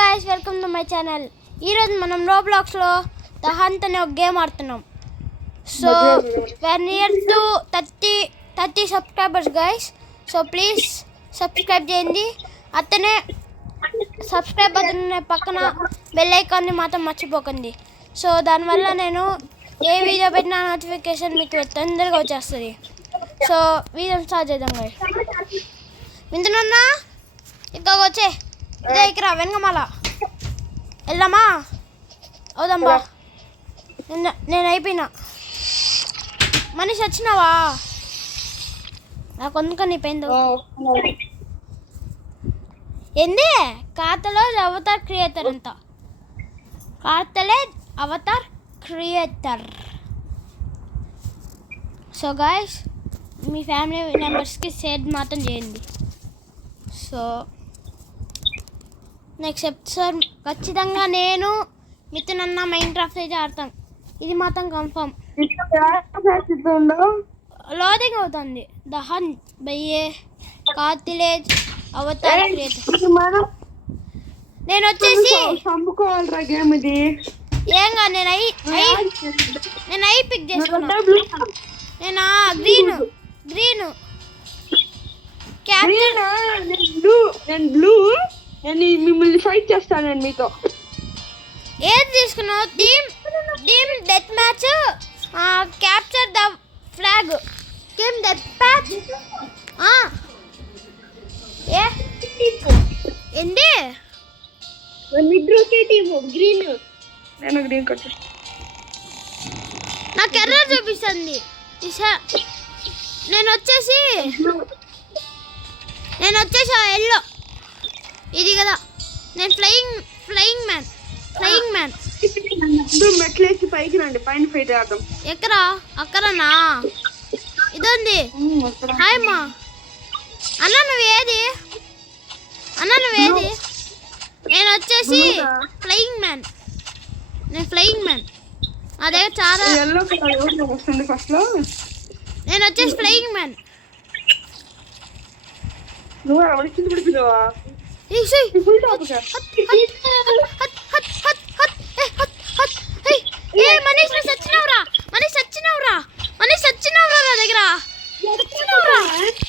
Guys welcome to my channel. ఈరోజు మనం రోబ్లాక్స్లో ద హంట్ అనే ఒక గేమ్ ఆడుతున్నాం. So we're near to 30 subscribers guys. So please subscribe చేయండి. అతనే సబ్స్క్రైబ్ బటన్ పక్కన బెల్ ఐకాన్ని మాత్రం మర్చిపోకండి. సో దానివల్ల నేను ఏ వీడియో పెట్టినా నోటిఫికేషన్ మీకు తొందరగా వచ్చేస్తుంది. సో వీడియో స్టార్ట్ చేద్దాం గైస్. వింటున్నా ఇంకా వచ్చే ఇదే ఇక్కడ వెనకమాల వెళ్దామా? అవుదమ్మా. నేను అయిపోయినా. మనిషి వచ్చినావా? నాకు అందుకని పోయింది. ఏంది ఖాతాలో అవతార్ క్రియేటర్ అంట. ఖాతాలే అవతార్ క్రియేటర్. సో గాయస్ మీ ఫ్యామిలీ మెంబర్స్కి షేర్ మాత్రం చేయండి. సో నెక్స్ట్ ఎపిసోడ్ ఖచ్చితంగా నేను మిథున్ అన్న మైన్క్రాఫ్ట్ అయితే ఆడతాం. ఇది మాత్రం కన్ఫర్మ్. లోడింగ్ అవుతుంది. The hunt by cartilage avatar creator. నేను వచ్చేసి ఏంగా నేను ఐ పిక్ చేసుకున్నా. నేను గ్రీన్ బ్లూ. నేను మిమ్మల్ని ఫైట్ చేస్తాను. నేను మీతో ఏది తీసుకున్నావు? Team death match, capture the flag, team death match. ఏంటి గ్రీన్? నేను గ్రీన్ కొట్టా. నాకు ఎర్రర్ చూపిస్తుంది. నేను వచ్చేసి ఎల్లో. ఇది కదా నేను ఫ్లయింగ్ మ్యాన్. మెట్లేసి పైకి రండి, పైన ఫైట్ ఆడదాం. ఎక్కరా? అక్కడనా? ఇదండి. హాయ్ అమ్మా. అన్న నువ్వేది? నేను వచ్చేసి ఫ్లయింగ్ మ్యాన్. నా దగ్గర చాలా వస్తుంది ఫస్ట్ లో. నేను వచ్చేసి ఫ్లయింగ్ మ్యాన్. నువ్వు కింద పడిపోయావా? మనీష్ సచ్చినవరా నా దగ్గర.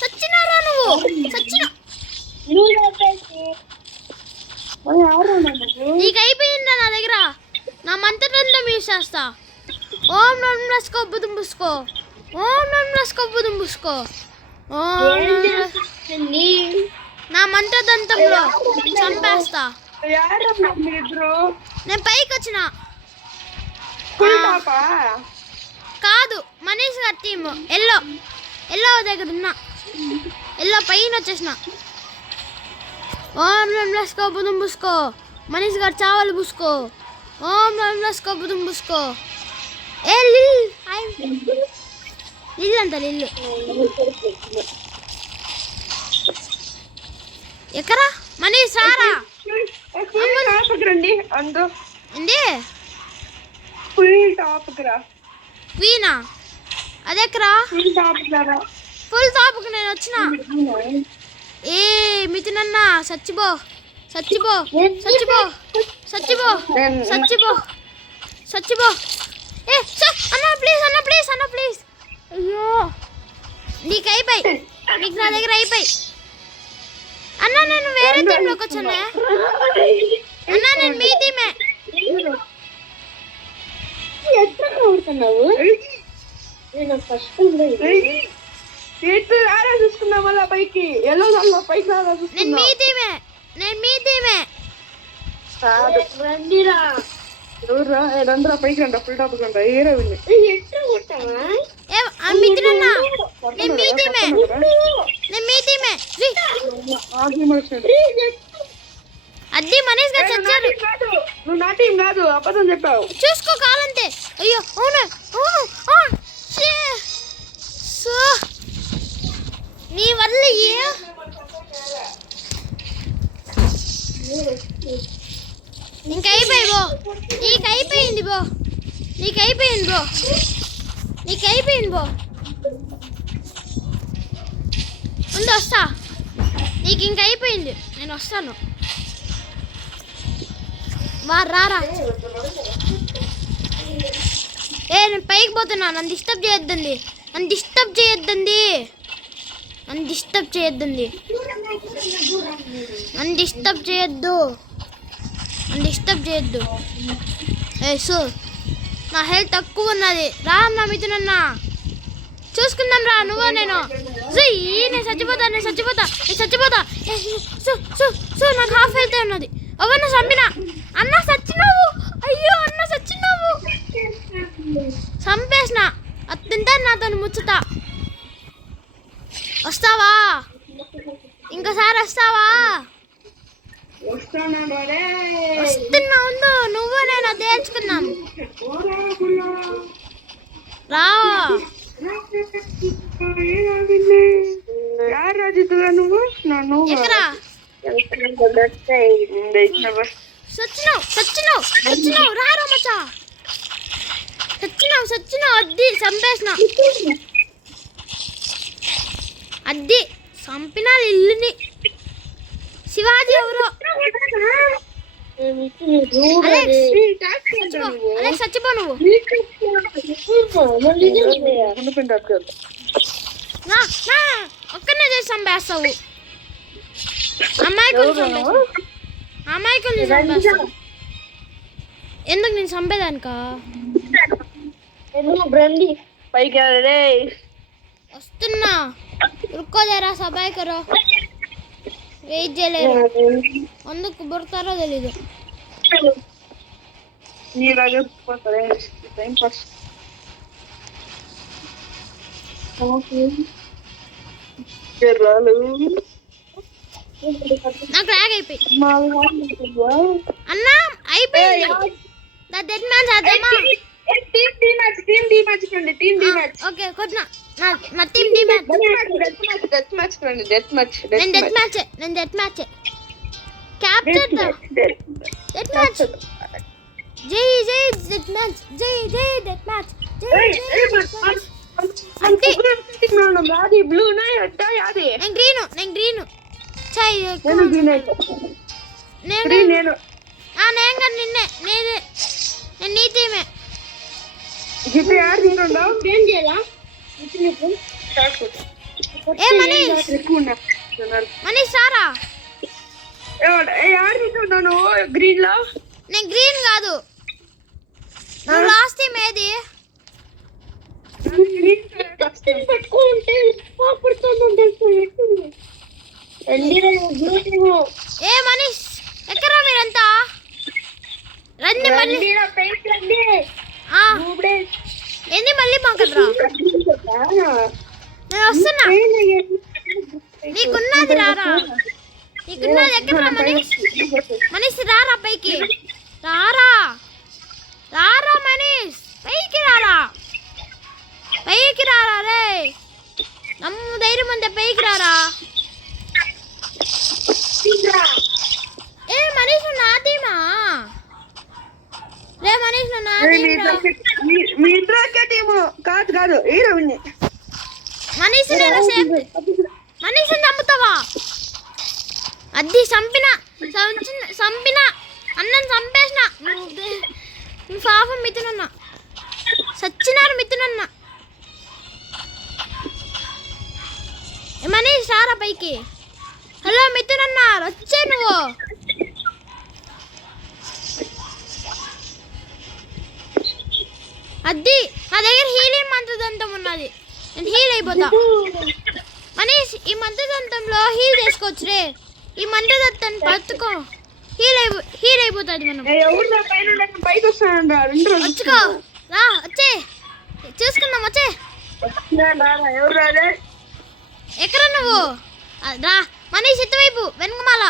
సచ్చినవరా నువ్వు. నీకు అయిపోయిందా నా దగ్గర? నా మంత్రంతో యూస్ చేస్తా. ఓం నమ్ లస్కో బుదుం బుస్కో. నా మంత్రదంతంలో చంపేస్తా. నేను పైకి వచ్చిన కాదు. మనీష్ గారి టీమ్ ఎల్లో దగ్గర ఉన్నా. ఎల్లో పైన వచ్చేసిన. ఓం నమ్ లస్కో బుదుం బుస్కో. మనీష్ గారు చావలు బుస్కో. ఓం నమ్ లస్కో బుదుం బుస్కో. ఏ లిల్ అంట లిల్లు. ఎక్కరా మనీష్ సారా? రండి అందరూ. ఏంది ఫుల్ టాప్ రా క్వీనా? అదెక్కరా? ఫుల్ టాప్కి నేను వచ్చిన. ఏ మిథునన్న సచ్చిపో. ఏ అన్న ప్లీజ్. అయ్యో నీకు నా దగ్గర అయిపోయి. అన్న నేను వేరే టీంలోకి వచ్చానే. అన్న నేను మీ టీమే. చూసుకున్నా మళ్ళా పైకి. ఎల్లో పైకి రాదా? నేను మీ టీమే. రండిరా పైకి రండి. ఫుల్ టాప్ రండి. ఏరా వెళ్ళి మిథునన్న నేను మీ టీమే. అద్దీ మనీష్ గారు చచ్చారు. నువ్వు నా టీం కాదు, అబద్ధం చెప్పావు. చూసుకో కాలంతే. అయ్యో అవును. నీ వల్ల నీకైపోయింది బో. ముందు వస్తా. నీకు ఇంక అయిపోయింది. నేను వస్తాను. రారా. నేను పైకి పోతున్నా. నన్ను డిస్టర్బ్ చేయొద్దండి. నన్ను డిస్టర్బ్ చేయొద్దండి. సో నా హెల్త్ తక్కువ ఉన్నది. రా అన్న మిథునన్న, చూసుకుందాం రా. నువ్వు నేను నేను చచ్చిపోతా. సో నాకు హాఫ్ హెల్త్ ఉన్నది. అవన్న చంపినా. అన్న చచ్చినావు. అయ్యో అన్న చచ్చినావు. చంపేసిన. అత్తింతా నాతో ముచ్చుతా. వస్తావా? ఇంకోసారి వస్తావా? వస్తున్నా. ఉండు, నువ్వు నేను తేల్చుకున్నాం. రా. నువ్వు ఎక్కరా? సచ్చినావు. రారా మచ్చా. సచ్చినావు. అద్ది చంపేసిన. అద్ది చంపిన ఇల్లుని. శివాజీ ఎవరో. చచ్చిపో నువ్వు. ఒక్కనే చేసి చంపేస్తావు. అమ్మాయికులు చంపేస్తావు. ఎందుకు నేను చంపేదానికా? పైకి వస్తున్నా. రుక్కోదేరా సబాయ్ కరో. వెయిట్ చేయలేరు. అందుకు బుడతారో తెలీదు. నాకు లాగ్ అయిపోయింది అన్నా. అయిపోయింది. Death match ఆడదామా? ఓకే కొట్టినా. నా టీమ్ డి మ్యాచ్. నేను death match capture death match. జై డెత్ మ్యాచ్. జై డెత్ మ్యాచ్. నేను గ్రీన్. నిన్నే నేను నీ టీమే. మనీష్ సారా. గ్రీన్ లో నేను గ్రీన్ కాదు. నువ్వు లాస్ట్ టీమ్ ఏది? ఏ మనీష్ ఎక్కరా మీరంతా? రండి మళ్ళీ. ఏంది మళ్ళీ మాకట్రా? నేను వస్తున్నా. నీకున్నది రారా. నీకున్నది ఎక్కరా మనీష్? రారా పైకి. రారా మనీష్. పైకి రారా రే. నమ్ము ధైర్యం అంతే. పైకి రారా. ఏ మనీష్ నా టీమా? రే మనీష్ నా మీ ఇద్దరు ఒకే టీము. కాదు హీరోయిన్. మనీష్ నేను సేఫ్. మనీష్ చంపుతావా? అద్ది చంపిన. అన్నం చంపేసిన. నువ్వు పాపం మిథునన్న. సచ్చినారు మిథునన్న. మనీష్ రారా పైకి. హలో మిథునన్న వచ్చే నువ్వు. అద్ది నా దగ్గర హీలింగ్ మంత్రదంతం ఉన్నది. నేను హీల్ అయిపోతా. మనీష్ ఈ మంత్రదంతంలో హీల్ చేసుకోవచ్చు రే. ఈ మంత్రదంతం పట్టుకో. హీల్ అయిపోతుంది. మనం వచ్చుకో. రా వచ్చే. చూసుకుందాం వచ్చే. ఎక్కడ నువ్వు? రా మనీష్ ఇటువైపు వెనుకమాల.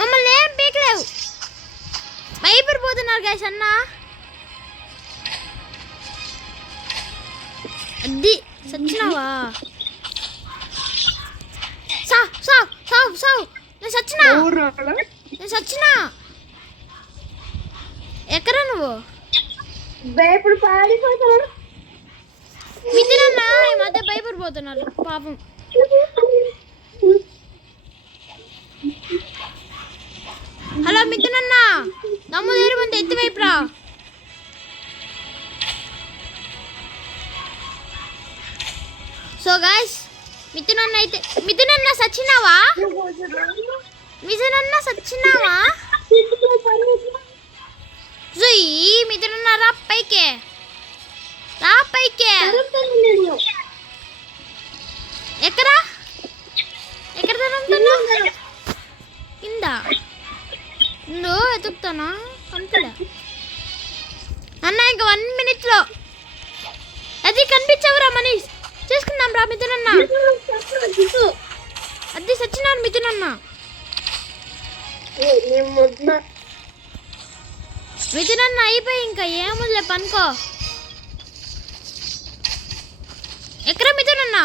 మమ్మల్ని ఏం పీకలేవు. భయపడిపోతున్నారు గైస్ అన్న. అద్ది సచ్చినావా? సావ్. నేను సచ్చినా. ఎక్కడ నువ్వు? మిథునన్న ఈ మధ్య భయపడిపోతున్నారు పాపం. హలో మిథునన్న, దమ్ము ధైర్యం అంతా ఎత్తివైపు రా. So guys, మిథునన్న సచ్చినావా? మిథునన్న సచ్చినావా? మిథునన్న రా పైకే, రా పైకే. ఎక్కడ తరుముతున్నా? కింద ఇందో ఎతుకుతానా కనుకలే అన్న. ఇంకా 1 minute లో అది కనిపించవురా మనీష్. చేసుకుందాం రా మిథునన్న. అది సచ్చినాను మిథునన్న. మిథునన్న అయిపోయి ఇంకా ఏముందిలే పనుకో. ఎక్కడ మిథునన్న?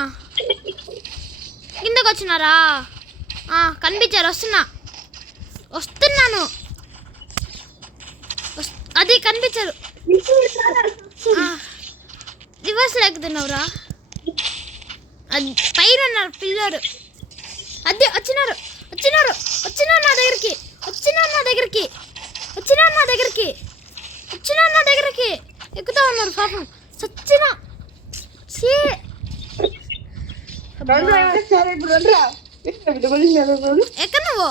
కిందకు వచ్చినారా? కనిపించారు, వస్తున్నాను. అది కనిపించారు. రివర్స్ లేకుతున్నావురా. అది పైన ఉన్నారు పిల్లలు. అది వచ్చినారు నా దగ్గరికి ఎక్కుతా ఉన్నారు పాపం. సచ్చినా ఎక్కడ నువ్వు?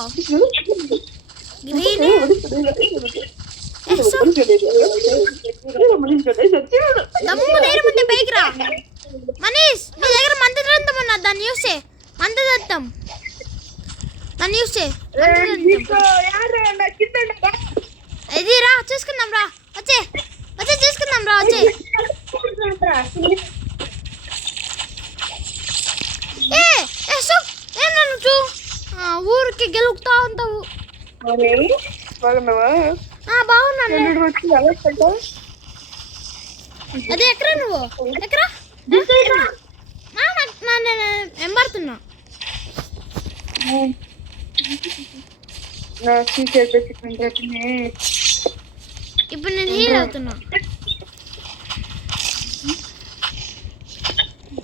దమ్ము ధైర్యం ఉంటే పైకి రా. మనీష్, నీ దగ్గర మంత్రదంతం ఉన్నది, దాన్ని యూస్ చేయి. మంత్రదంతం దాన్ని యూస్ చేయి. ఇది రా చూసుకుందాం రా. వచ్చే చూసుకుందాం రా. వచ్చే ఊరికి గెలుపుతా ఉంటావు. బాగున్నాను. అది ఎక్కడ నువ్వు? ఎక్కడ ఎంబడుతున్నా? ఇప్పుడు నేను హీల్ అవుతున్నా.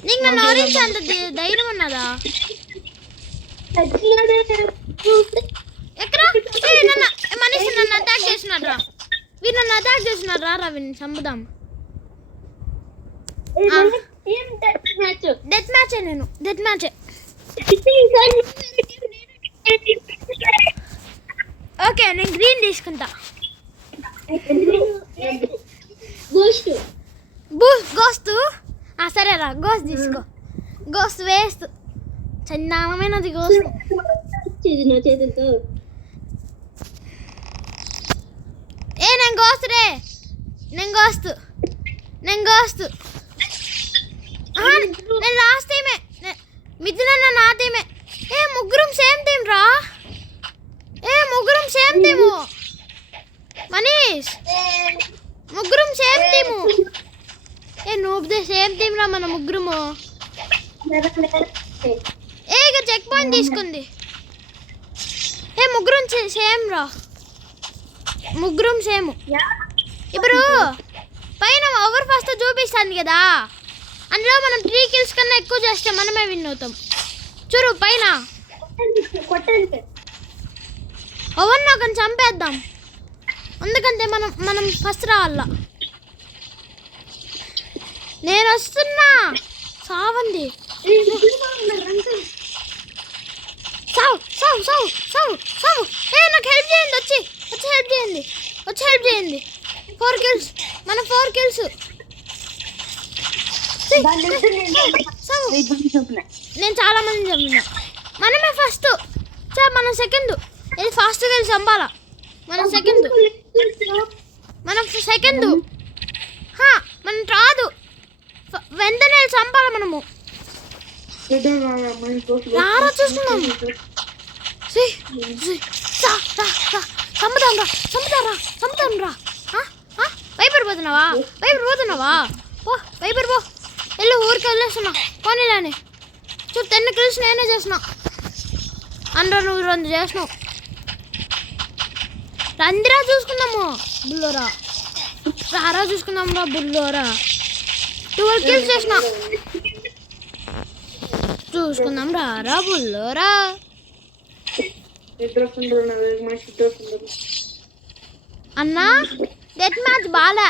నీకు నన్ను ఓడించే అంత ధైర్యం ఉన్నదా? ఎక్కడ మనిషి నన్ను అటాక్ చేసినాడు రా. వీరు నన్ను అటాక్ చేసినాడు రా. వీరిని చంపుదాం. డెత్ మ్యాచ్ నేను డెత్ మ్యాచ్. ఓకే, నేను గ్రీన్ తీసుకుంటా. గోస్ట్ సరేరా, గోస్ట్ తీసుకో. గోస్ట్ వేస్ట్, చందానమైనది గోస్ట్. చేతులతో నేను గోస్ట్ రే. నేను లాస్ట్ టైమే. మిథునన్న నా టీమే. ముగ్గురం సేమ్ టీం రా. ముగ్గురం సేమ్ టీము. మనీష్, ముగ్గురం సేమ్ టీము. నువ్వు సేమ్ టీం రా మన ముగ్గురము. ఇక చెక్ పాయింట్ తీసుకుంది. ముగ్గురం సేమ్ రా. ముగ్గురం సేమ్. ఇప్పుడు పైన ఓవర్ ఫాస్ట్ చూపిస్తుంది కదా, అందులో మనం 3 kills కన్నా ఎక్కువ చేస్తే మనమే విన్ అవుతాం. చూడు పైన ఓవర్ నాకని చంపేద్దాం. ఎందుకంటే మనం ఫస్ట్ రావాల. నేను వస్తున్నా. సావండి. నాకు హెల్ప్ చేయండి. వచ్చి హెల్ప్ చేయండి. 4 kills. మన 4 kills. నేను చాలా మంది చంపినా. మనమే ఫస్ట్. మనం సెకండ్. ఇది ఫాస్ట్ వెళ్ళి చంపాలా. మనం సెకండ్. మనం రాదు. వెంటనే చంపాలి మనము. రారా చూసుకున్నాము. చంపుతాం రా. భయపడిపోతున్నావా? ఓ భయపడిపో. వెళ్ళు, ఊరికి వెళ్ళేస్తున్నా. పోనీలేని చూడు 10 kills నేనే చేసిన. అందులో నువ్వు 2 చేసినావు. రందిరా చూసుకుందాము. బుల్లోరా రారా చూసుకుందాం రా. బుల్లోరా 12 kills చేసిన. చూసుకుందాం రారా బుల్లోరా. ఇద్దరు వస్తుండ్రు మనిషి ఇద్దరు వస్తుండ్రు. అన్నా డెత్ మ్యాచ్ బాగా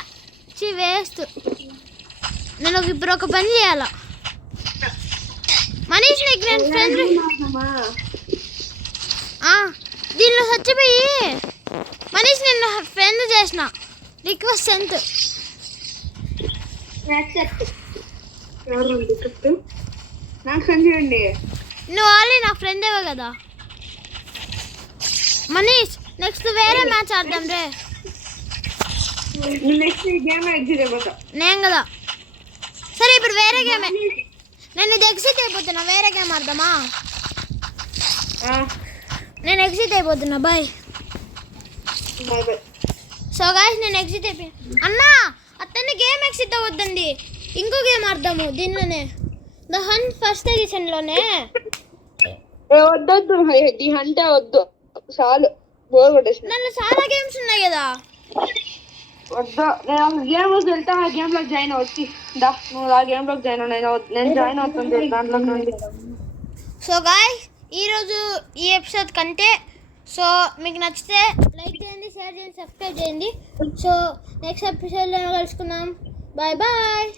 వేస్ట్. నేను ఇప్పుడు ఒక పని చేయాలా మనీష్, నీకు నేను ఫ్రెండ్ దీనిలో చచ్చిపోయి మనీష్ నిన్ను ఫ్రెండ్ చేసిన రిక్వెస్ట్ సెంట్. ఎవరు నాకు సంజయండి. నువ్వు ఆల్రెడీ నా ఫ్రెండేవే కదా మనీష్. నెక్స్ట్ వేరే మ్యాచ్ ఆడదాం రే. నెక్స్ట్ గేమ్ ఎగ్జిట్ అయిపోతా నేను కదా. సరే ఇప్పుడు వేరే గేమే. నేను ఇది ఎగ్జిట్ అయిపోతున్నా. వేరే గేమ్ ఆడదామా? నేను ఎగ్జిట్ అయిపోతున్నా. బాయ్. సో గాయ్స్ నేను ఎగ్జిట్ అయిపోయాను. అన్నా అతన్ని గేమ్ ఎగ్జిట్ అవ్వద్దండి. ఇంకో గేమ్ ఆడదాము దీనిలోనే, ద హంట్ ఫస్ట్ ఎడిషన్లోనే. వద్దొద్దు, ది హంటే వద్దు, చాలు బోర్ కొట్టేసి. దాంట్లో చాలా గేమ్స్ ఉన్నాయి కదా. వద్దా, నేను గేమ్ వెళ్తా. ఆ గేమ్ లోకి జాయిన్ అవ్వచ్చు. నువ్వు ఆ గేమ్ లోకి జాయిన్ అవ్వ. నేను జాయిన్ అవుతుంది దాంట్లో నుండి. సో గాయ్స్ ఈరోజు ఈ ఎపిసోడ్ కంటే. సో మీకు నచ్చితే లైక్ చేయండి, షేర్ చేయండి, సబ్స్క్రైబ్ చేయండి. సో నెక్స్ట్ ఎపిసోడ్లో కలుసుకుందాం. Bye bye.